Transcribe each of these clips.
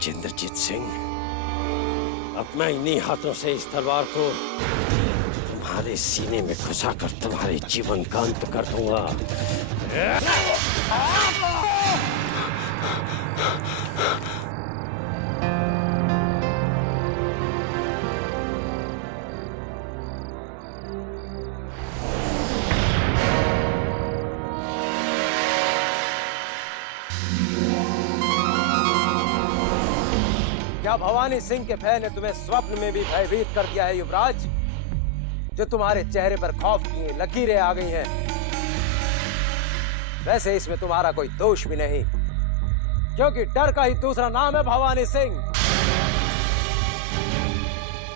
महाराज इंद्रजीत सिंह, अब मैं इन्हीं हाथों से इस तलवार को तुम्हारे सीने में घुसाकर तुम्हारे जीवन का अंत कर दूंगा। क्या भवानी सिंह के भय ने तुम्हें स्वप्न में भी भयभीत कर दिया है युवराज? जो तुम्हारे चेहरे पर खौफ की लकीरें आ गई हैं। वैसे इसमें तुम्हारा कोई दोष भी नहीं, क्योंकि डर का ही दूसरा नाम है भवानी सिंह।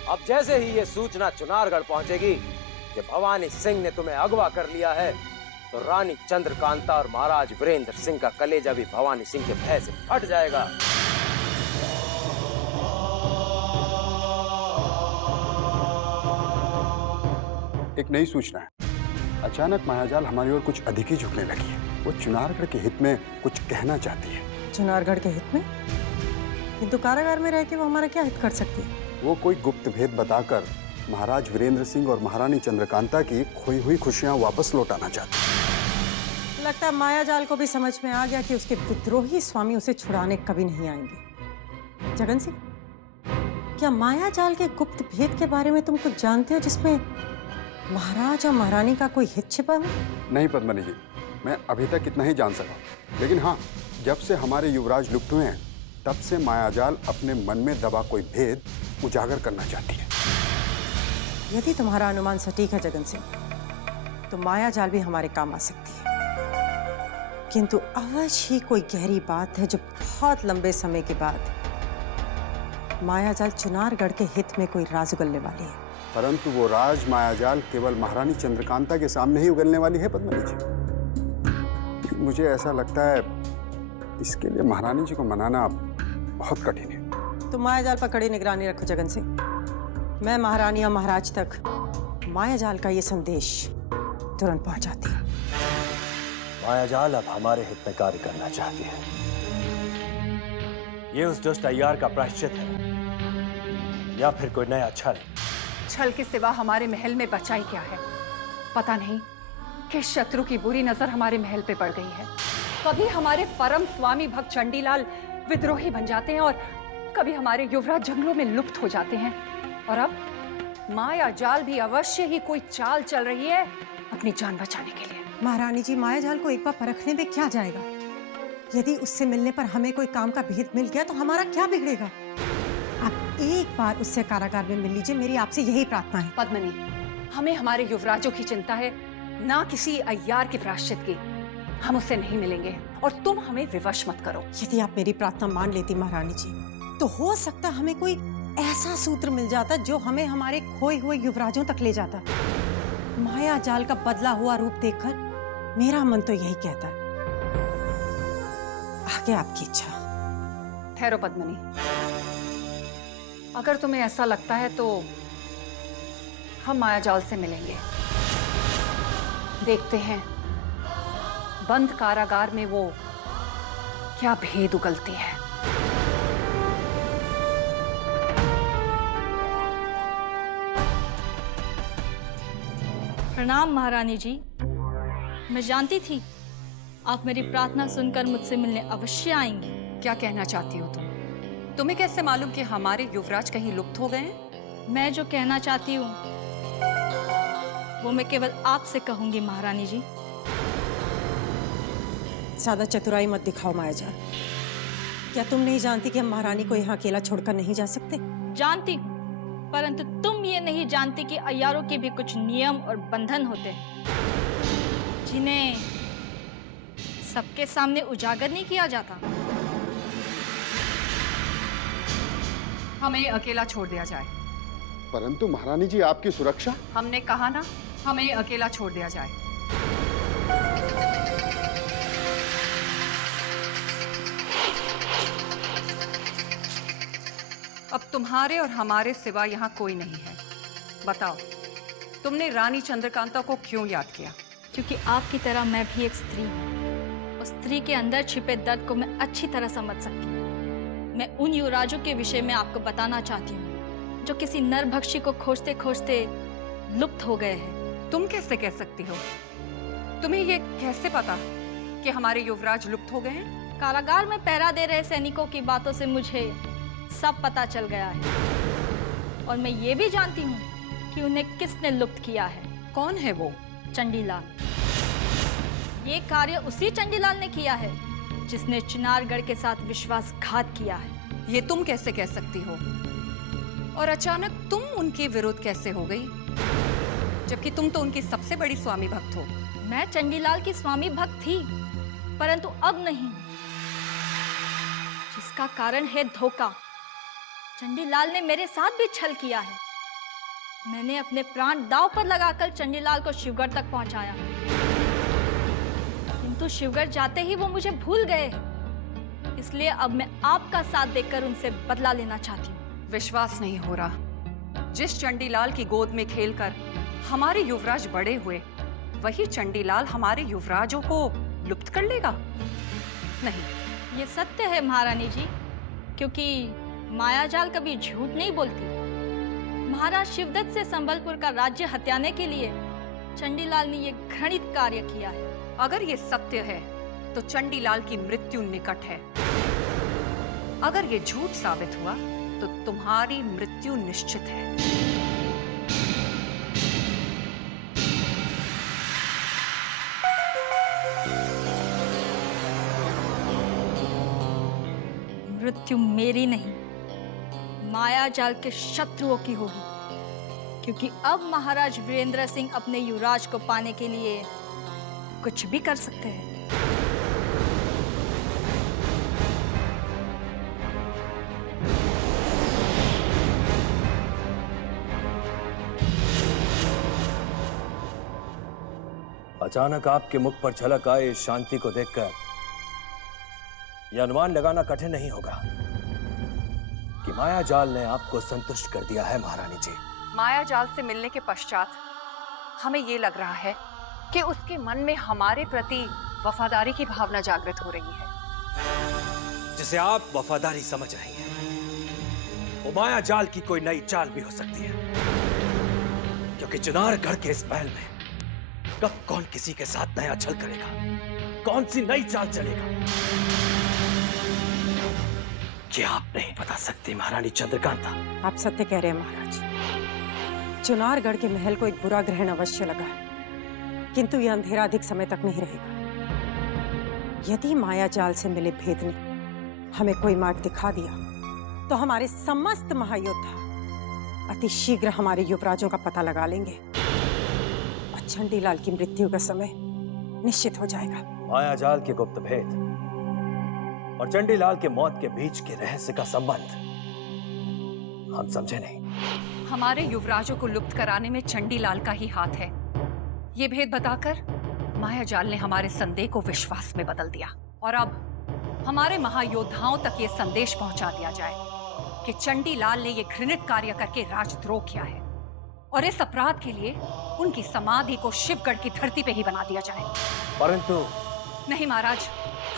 अब जैसे ही ये सूचना चुनारगढ़ पहुंचेगी कि भवानी सिंह ने तुम्हें अगवा कर लिया है, तो रानी चंद्रकांता और महाराज वीरेंद्र सिंह का कलेजा भी भवानी सिंह के भय से फट जाएगा। एक नई सूचना है। अचानक मायाजाल हमारी ओर कुछ अधिक ही झुकने लगी है। वो चुनारगढ़ के हित में कुछ कहना चाहती है। चुनारगढ़ के हित में? किंतु कारागार में रह के वो हमारा क्या हित कर सकती है? वो कोई गुप्त भेद बताकर महाराज वीरेंद्र सिंह और महारानी चंद्रकांता की खोई हुई खुशियां वापस लौटाना चाहती है। लगता है मायाजाल को भी समझ में आ गया कि उसके विद्रोही स्वामी उसे छुड़ाने कभी नहीं आएंगे। जगन सिंह, क्या मायाजाल के गुप्त भेद के बारे में तुम कुछ जानते हो जिसमें महाराज और महारानी का कोई हित छिपा हो? नहीं पद्मनी जी, मैं अभी तक इतना ही जान सका। लेकिन हाँ, जब से हमारे युवराज लुप्त हुए हैं, तब से मायाजाल अपने मन में दबा कोई भेद उजागर करना चाहती है। यदि तुम्हारा अनुमान सटीक है जगन सिंह, तो मायाजाल भी हमारे काम आ सकती है। किंतु अवश्य ही कोई गहरी बात है जो बहुत लंबे समय के बाद मायाजाल चुनारगढ़ के हित में कोई राज उगलने वाली है। परंतु वो राज मायाजाल केवल महारानी चंद्रकांता के सामने ही उगलने वाली है पद्मनी जी। मुझे ऐसा लगता है इसके लिए महारानी जी को मनाना बहुत कठिन है। तो मायाजाल पर कड़ी निगरानी रखो जगन सिंह। मैं महारानी और महाराज तक मायाजाल का ये संदेश तुरंत पहुंचाती हूँ। मायाजाल अब हमारे हित में कार्य करना चाहती है। ये उस दुष्ट अय्यार का प्रायश्चित है या फिर कोई नया छल? छल के सिवा हमारे महल में बचा ही क्या है? पता नहीं किस शत्रु की बुरी नजर हमारे महल पे पड़ गई है। कभी हमारे परम स्वामी भक्त चंडीलाल विद्रोही बन जाते हैं और कभी हमारे युवराज जंगलों में लुप्त हो जाते हैं, और अब मायाजाल भी अवश्य ही कोई चाल चल रही है अपनी जान बचाने के लिए। महारानी जी, मायाजाल को एक बार परखने में क्या जाएगा? यदि उससे मिलने पर हमें कोई काम का भेद मिल गया तो हमारा क्या बिगड़ेगा? आप एक बार उससे कारागार में मिल लीजिए, मेरी आपसे यही प्रार्थना है। पद्मनी, हमें हमारे युवराजों की चिंता है, ना किसी अय्यार के प्रायश्चित की। हम उससे नहीं मिलेंगे और तुम हमें विवश मत करो। यदि आप मेरी प्रार्थना मान लेती महारानी जी, तो हो सकता हमें कोई ऐसा सूत्र मिल जाता जो हमें हमारे खोए हुए युवराजों तक ले जाता। मायाजाल का बदला हुआ रूप देखकर मेरा मन तो यही कहता है। आगे आपकी इच्छा। ठहरो पद्मनी, अगर तुम्हें ऐसा लगता है तो हम मायाजाल से मिलेंगे। देखते हैं बंद कारागार में वो क्या भेद उगलती है। प्रणाम महारानी जी। मैं जानती थी आप मेरी प्रार्थना सुनकर मुझसे मिलने अवश्य आएंगी। क्या कहना चाहती हो तुम? तुम्हें कैसे मालूम कि हमारे युवराज कहीं लुप्त हो गए हैं? मैं जो कहना चाहती हूँ वो मैं केवल आपसे कहूंगी महारानी जी। ज्यादा चतुराई मत दिखाओ मायाजाल। क्या तुम नहीं जानती कि हम महारानी को यहाँ अकेला छोड़कर नहीं जा सकते? जानती हूँ, परंतु तुम ये नहीं जानती कि अय्यारों के भी कुछ नियम और बंधन होते हैं जिन्हें सबके सामने उजागर नहीं किया जाता। हमें अकेला छोड़ दिया जाए। परंतु महारानी जी, आपकी सुरक्षा। हमने कहा ना, हमें अकेला छोड़ दिया जाए। अब तुम्हारे और हमारे सिवा यहाँ कोई नहीं है। बताओ, तुमने रानी चंद्रकांता को क्यों याद किया? क्योंकि आपकी तरह मैं भी एक स्त्री हूँ और स्त्री के अंदर छिपे दर्द को मैं अच्छी तरह समझ सकती हूँ। मैं उन युवराजों के विषय में आपको बताना चाहती हूँ जो किसी नरभक्षी को खोजते खोजते लुप्त हो गए हैं। तुम कैसे कह सकती हो? तुम्हें ये कैसे पता कि हमारे युवराज लुप्त हो गए हैं? कारागार में पहरा दे रहे सैनिकों की बातों से मुझे सब पता चल गया है, और मैं ये भी जानती हूँ कि उन्हें किसने लुप्त किया है। कौन है वो? चंडीलाल। ये कार्य उसी चंडीलाल ने किया है जिसने चिनारगढ़ के साथ विश्वासघात किया है। ये तुम कैसे कह सकती हो? और अचानक तुम उनके विरुद्ध कैसे हो गई, जबकि तुम तो उनकी सबसे बड़ी स्वामी भक्त हो? मैं चंडीलाल की स्वामी भक्त थी, परंतु अब नहीं, जिसका कारण है धोखा। चंडीलाल ने मेरे साथ भी छल किया है। मैंने अपने प्राण दांव पर लगाकर चंडीलाल को शिवगढ़ तक पहुंचाया, किंतु शिवगढ़ जाते ही वो मुझे भूल गए। इसलिए अब मैं आपका साथ देकर उनसे बदला लेना चाहती हूँ। विश्वास नहीं हो रहा। जिस चंडीलाल की गोद में खेलकर हमारे युवराज बड़े हुए, वही चंडीलाल हमारे युवराजों को लुप्त कर लेगा? नहीं। ये सत्य है महारानी जी, क्योंकि मायाजाल कभी झूठ नहीं बोलती। महाराज शिवदत्त से संबलपुर का राज्य हत्याने के लिए चंडीलाल ने ये घृणित कार्य किया है। अगर ये सत्य है तो चंडीलाल की मृत्यु निकट है। अगर ये झूठ साबित हुआ तो तुम्हारी मृत्यु निश्चित है। मृत्यु मेरी नहीं, मायाजाल के शत्रुओं की होगी, क्योंकि अब महाराज वीरेंद्र सिंह अपने युवराज को पाने के लिए कुछ भी कर सकते हैं। अचानक आपके मुख पर झलक आए इस शांति को देखकर यह अनुमान लगाना कठिन नहीं होगा कि मायाजाल ने आपको संतुष्ट कर दिया है महारानी जी। मायाजाल से मिलने के पश्चात हमें ये लग रहा है कि उसके मन में हमारे प्रति वफादारी की भावना जागृत हो रही है। जिसे आप वफादारी समझ रही हैं, वो मायाजाल की कोई नई चाल भी हो सकती है, क्योंकि चिनारगढ़ के इस महल में कब कौन किसी के साथ नया छल करेगा, कौन सी नई चाल चलेगा, क्या आप नहीं बता सकती महारानी चंद्रकांता? आप सत्य कह रहे हैं महाराज। चुनारगढ़ के महल को एक बुरा ग्रहण अवश्य लगा है, किंतु यह अंधेरा अधिक समय तक नहीं रहेगा। यदि मायाजाल से मिले भेद ने हमें कोई मार्ग दिखा दिया तो हमारे समस्त महायोद्धा अति शीघ्र हमारे युवराजों का पता लगा लेंगे और चंडीलाल की मृत्यु का समय निश्चित हो जाएगा। मायाजाल के गुप्त भेद और चंडीलाल के मौत के बीच के रहस्य का संबंध हम समझे नहीं। हमारे युवराजों को लुप्त कराने में चंडीलाल का ही हाथ है। ये भेद बताकर मायाजाल ने हमारे संदेह को विश्वास में बदल दिया, और अब हमारे महायोद्धाओं तक ये संदेश पहुंचा दिया जाए कि चंडीलाल ने ये घृणित कार्य करके राजद्रोह किया है, और इस अपराध के लिए उनकी समाधि को शिवगढ़ की धरती पे ही बना दिया जाए। परंतु नहीं महाराज,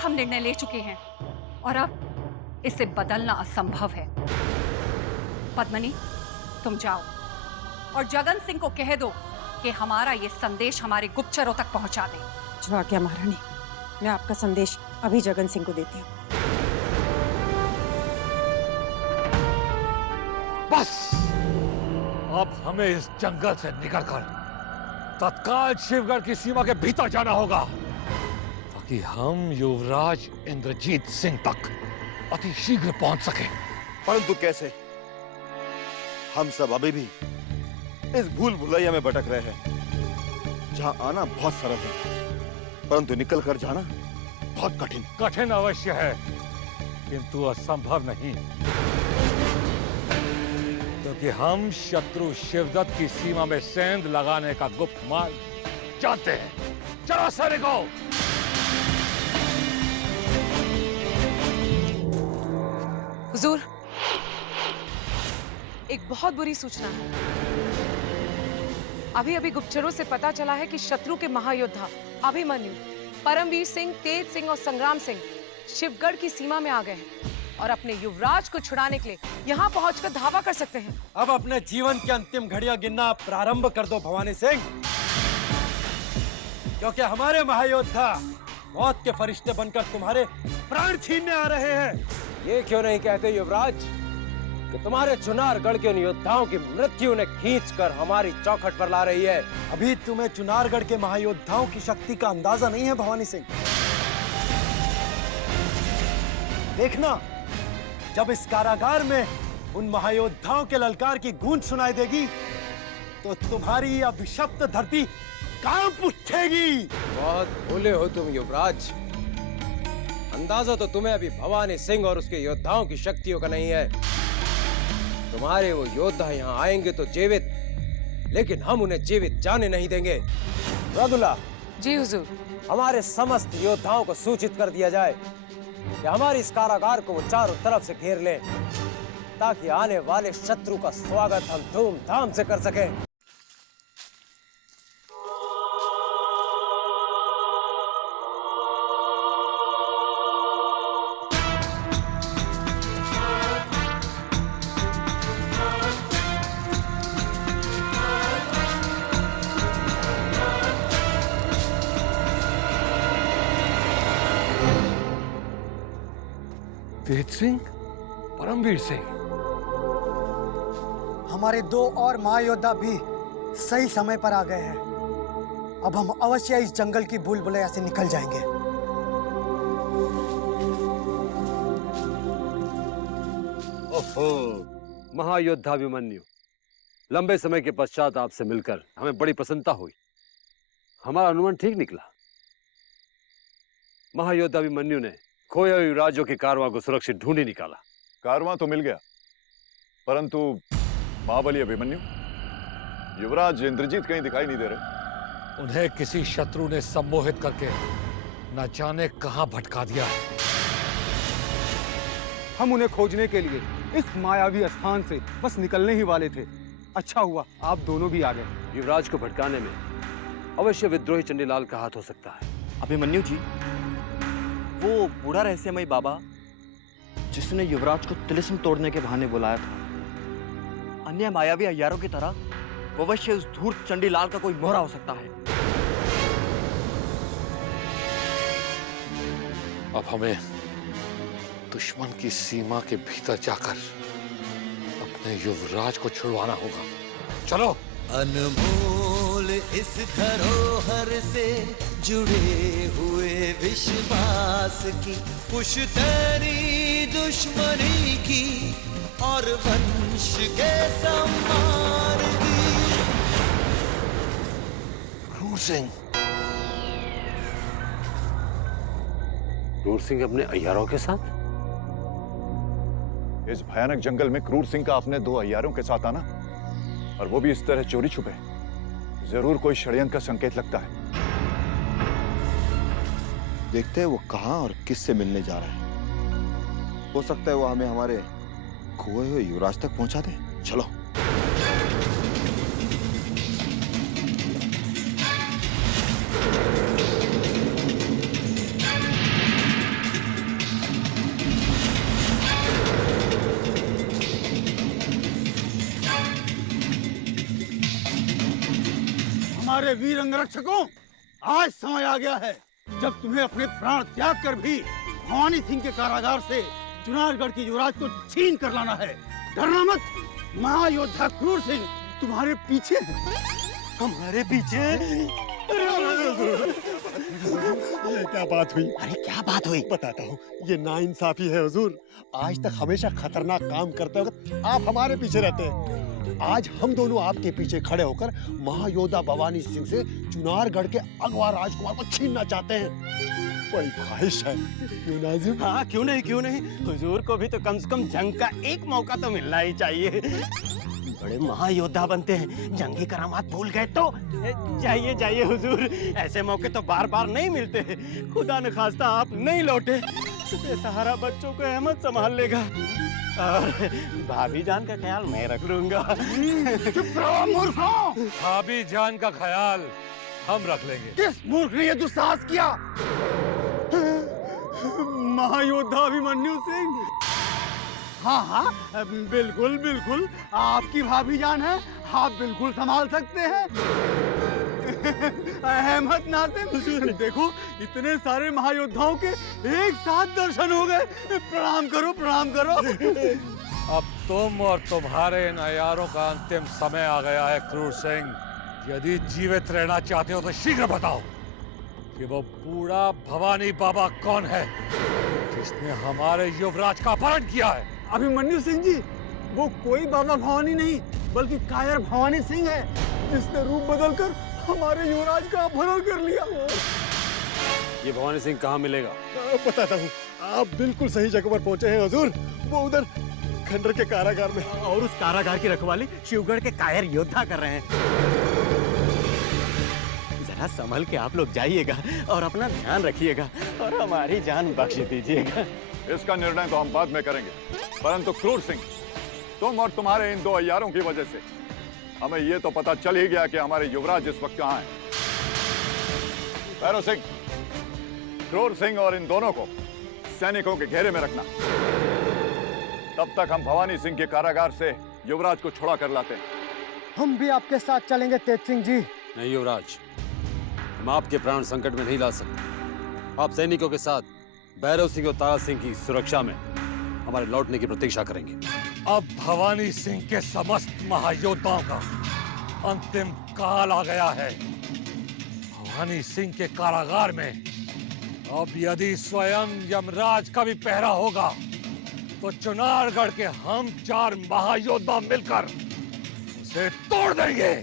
हम निर्णय ले चुके हैं और अब इसे बदलना असंभव है। पद्मनी, तुम जाओ और जगन सिंह को कह दो कि हमारा ये संदेश हमारे गुप्तचरों तक पहुंचा दे। जो आज्ञा महारानी, मैं आपका संदेश अभी जगन सिंह को देती हूँ। बस अब हमें इस जंगल से निकलकर तत्काल शिवगढ़ की सीमा के भीतर जाना होगा, ताकि हम युवराज इंद्रजीत सिंह तक अति शीघ्र पहुंच सके। परंतु कैसे? हम सब अभी भी इस भूल भुलैया में भटक रहे हैं, जहां आना बहुत सरल है, परंतु निकल कर जाना बहुत कठिन। कठिन अवश्य है, किंतु असंभव नहीं, क्योंकि हम शत्रु शिवदत्त की सीमा में सेंध लगाने का गुप्त मार्ग जानते हैं। चलो सैनिकों! हुजूर, एक बहुत बुरी सूचना है। अभी अभी गुप्तचरों से पता चला है कि शत्रु के महायोद्धा अभिमन्यु, परमवीर सिंह, तेज सिंह और संग्राम सिंह शिवगढ़ की सीमा में आ गए हैं। और अपने युवराज को छुड़ाने के लिए यहाँ पहुंचकर धावा कर सकते हैं। अब अपने जीवन की अंतिम घड़ियां गिनना प्रारंभ कर दो भवानी सिंह, क्योंकि हमारे महायोद्धा मौत के फरिश्ते बनकर तुम्हारे प्राण छीनने आ रहे हैं। ये क्यों नहीं कहते युवराज कि तुम्हारे चुनारगढ़ के उन योद्धाओं की मृत्यु ने खींचकर हमारी चौखट पर ला रही है। अभी तुम्हें चुनारगढ़ के महायोद्धाओं की शक्ति का अंदाजा नहीं है भवानी सिंह। देखना, जब इस कारागार में उन महायोद्धाओं के ललकार की गूंज सुनाई देगी तो तुम्हारी अभिशप्त धरती कांप उठेगी। बहुत भोले हो तुम युवराज। अंदाजा तो तुम्हें अभी भवानी सिंह और उसके योद्धाओं की शक्तियों का नहीं है। तुम्हारे वो योद्धा यहाँ आएंगे तो जीवित, लेकिन हम उन्हें जीवित जाने नहीं देंगे। रदुल्ला जी हुजूर। हमारे समस्त योद्धाओं को सूचित कर दिया जाए कि हमारे इस कारागार को वो चारों तरफ से घेर लें, ताकि आने वाले शत्रु का स्वागत हम धूमधाम से कर सकें। तेज सिंह, परमवीर सिंह, हमारे दो और महायोद्धा भी सही समय पर आ गए हैं। अब हम अवश्य इस जंगल की भूल भुलैया से निकल जाएंगे। ओहो, महायोद्धा अभिमन्यु, लंबे समय के पश्चात आपसे मिलकर हमें बड़ी प्रसन्नता हुई। हमारा अनुमान ठीक निकला। महायोद्धा अभिमन्यु ने खोए हुए युवराजों के कारवां को सुरक्षित ढूंढी निकाला। कारवां तो मिल गया, परंतु महाबली अभिमन्यु, युवराज इंद्रजीत कहीं दिखाई नहीं दे रहे। उन्हें किसी शत्रु ने सम्मोहित करके न जाने कहां भटका दिया है। हम उन्हें खोजने के लिए इस मायावी स्थान से बस निकलने ही वाले थे। अच्छा हुआ आप दोनों भी आ गए। युवराज को भटकाने में अवश्य विद्रोही चंडीलाल का हाथ हो सकता है। अभिमन्यु जी, वो बूढ़ा रहस्यमयी बाबा जिसने युवराज को तिलिस्म तोड़ने के बहाने बुलाया था, अन्य मायावी अय्यारों की तरह वो अवश्य उस धूर्त चंडीलाल का कोई मोहरा हो सकता है। अब हमें दुश्मन की सीमा के भीतर जाकर अपने युवराज को छुड़वाना होगा। चलो। अनमोल इस धरोहर से जुड़े हुए विश्वास की पुश्तैनी दुश्मनी की और वंश के सम्मान की। क्रूर सिंह, क्रूर सिंह अपने अय्यारों के साथ? इस भयानक जंगल में क्रूर सिंह का अपने दो अय्यारों के साथ आना, और वो भी इस तरह चोरी छुपे, जरूर कोई षड्यंत्र का संकेत लगता है। देखते हैं वो कहां और किससे मिलने जा रहा है। हो सकता है वो हमें हमारे खोए हुए युवराज तक पहुंचा दे। चलो। हमारे वीर अंगरक्षकों, आज समय आ गया है जब तुम्हें अपने प्राण त्याग कर भी भवानी सिंह के कारागार से चुनारगढ़ की युवराज को छीन कर लाना है। डरना मत, महायोद्धा क्रूर सिंह तुम्हारे पीछे है। हमारे पीछे? ये क्या बात हुई? अरे क्या बात हुई? बताता हूँ। ये नाइंसाफी है हुजूर। आज तक हमेशा खतरनाक काम करते वक्त आप हमारे पीछे रहते हैं। आज हम दोनों आपके पीछे खड़े होकर महायोद्धा भवानी सिंह से चुनारगढ़ के अगवा राजकुमार को छीनना चाहते हैं। बड़ी ख्वाहिश है, क्यों नाज़िम? हाँ, क्यों नहीं, क्यों नहीं। हुजूर को भी तो कम से कम जंग का एक मौका तो मिलना ही चाहिए। बड़े महायोद्धा बनते हैं, जंगी करामात भूल गए तो जाइए जाइए हुजूर, ऐसे मौके तो बार बार नहीं मिलते। खुदा न खास्ता आप नहीं लौटे, बेसहारा बच्चों को अहमद संभाल लेगा और भाभी जान का ख्याल मैं रख लूंगा। चुप रहो मूर्खों! भाभी जान का ख्याल हम रख लेंगे। किस मूर्ख ने ये दुस्साहस किया? महायोद्धा अभिमन्यु सिंह, हाँ हाँ बिल्कुल बिल्कुल, आपकी भाभी जान है, आप बिल्कुल संभाल सकते हैं। अहमद नासिर, देखो इतने सारे महायोद्धाओं के एक साथ दर्शन हो गए। प्रणाम करो, प्रणाम करो। अब तुम और तुम्हारे इन अयारों का अंतिम समय आ गया है क्रूर सिंह। यदि जीवित रहना चाहते हो तो शीघ्र बताओ कि वो बूढ़ा भवानी बाबा कौन है जिसने हमारे युवराज का अपहरण किया है। अभिमन्यु सिंह जी, वो कोई बाबा भवानी नहीं बल्कि कायर भवानी सिंह है, जिसने रूप बदलकर हमारे युवराज का अपहरण कर लिया। ये भवानी सिंह कहाँ मिलेगा? बताता हूँ, आप बिल्कुल सही जगह पर पहुँचे हैं हुजूर। वो उधर खंडर के कारागार में, और उस कारागार की रखवाली शिवगढ़ के कायर योद्धा कर रहे हैं। जरा संभल के आप लोग जाइएगा और अपना ध्यान रखिएगा और हमारी जान बख्श दीजिएगा। इसका निर्णय तो हम बाद में करेंगे, परंतु क्रूर सिंह, तुम और तुम्हारे इन दो अय्यारों की वजह से हमें ये तो पता चल ही गया कि हमारे युवराज इस वक्त कहाँ हैं। भैरव सिंह, क्रूर सिंह और इन दोनों को सैनिकों के घेरे में रखना। तब तक हम भवानी सिंह के कारागार से युवराज को छुड़ा कर लाते हैं। हम भी आपके साथ चलेंगे तेज सिंह जी। नहीं युवराज, हम आपके प्राण संकट में नहीं ला सकते। आप सैनिकों के साथ भैरव सिंह और तारा सिंह की सुरक्षा में हमारे लौटने की प्रतीक्षा करेंगे। अब भवानी सिंह के समस्त महायोद्धाओं का अंतिम काल आ गया है। भवानी सिंह के कारागार में अब यदि स्वयं यमराज का भी पहरा होगा तो चुनारगढ़ के हम 4 महायोद्धा मिलकर उसे तोड़ देंगे।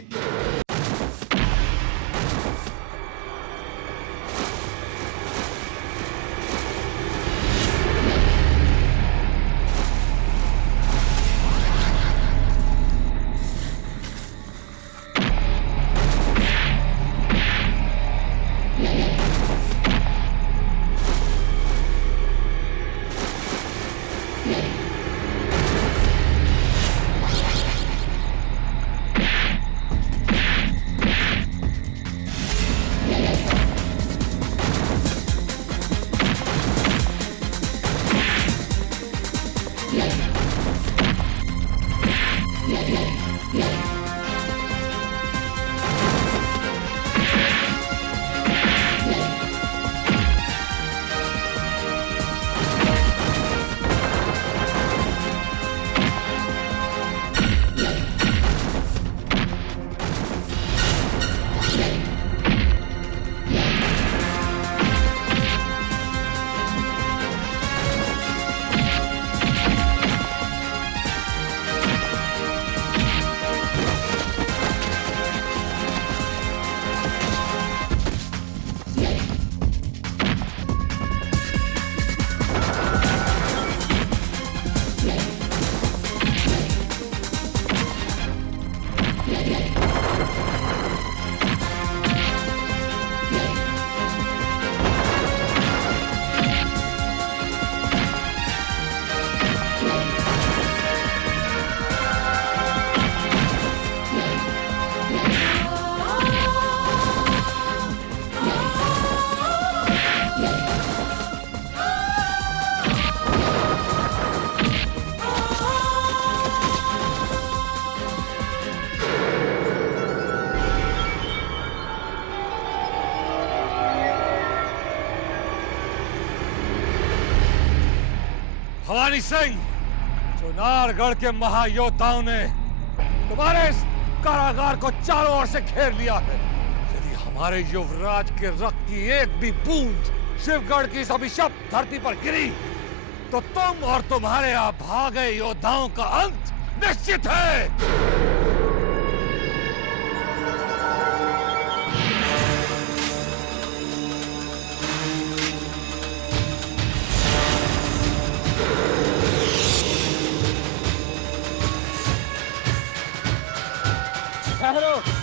भवानी सिंह, चुनारगढ़ के महायोद्धाओं ने तुम्हारे इस कारागार को चारों ओर से घेर लिया है। यदि हमारे युवराज के रक्त की एक भी बूंद शिवगढ़ की इस अभिशप्त धरती पर गिरी तो तुम और तुम्हारे अभागे योद्धाओं का अंत निश्चित है। ठहरो।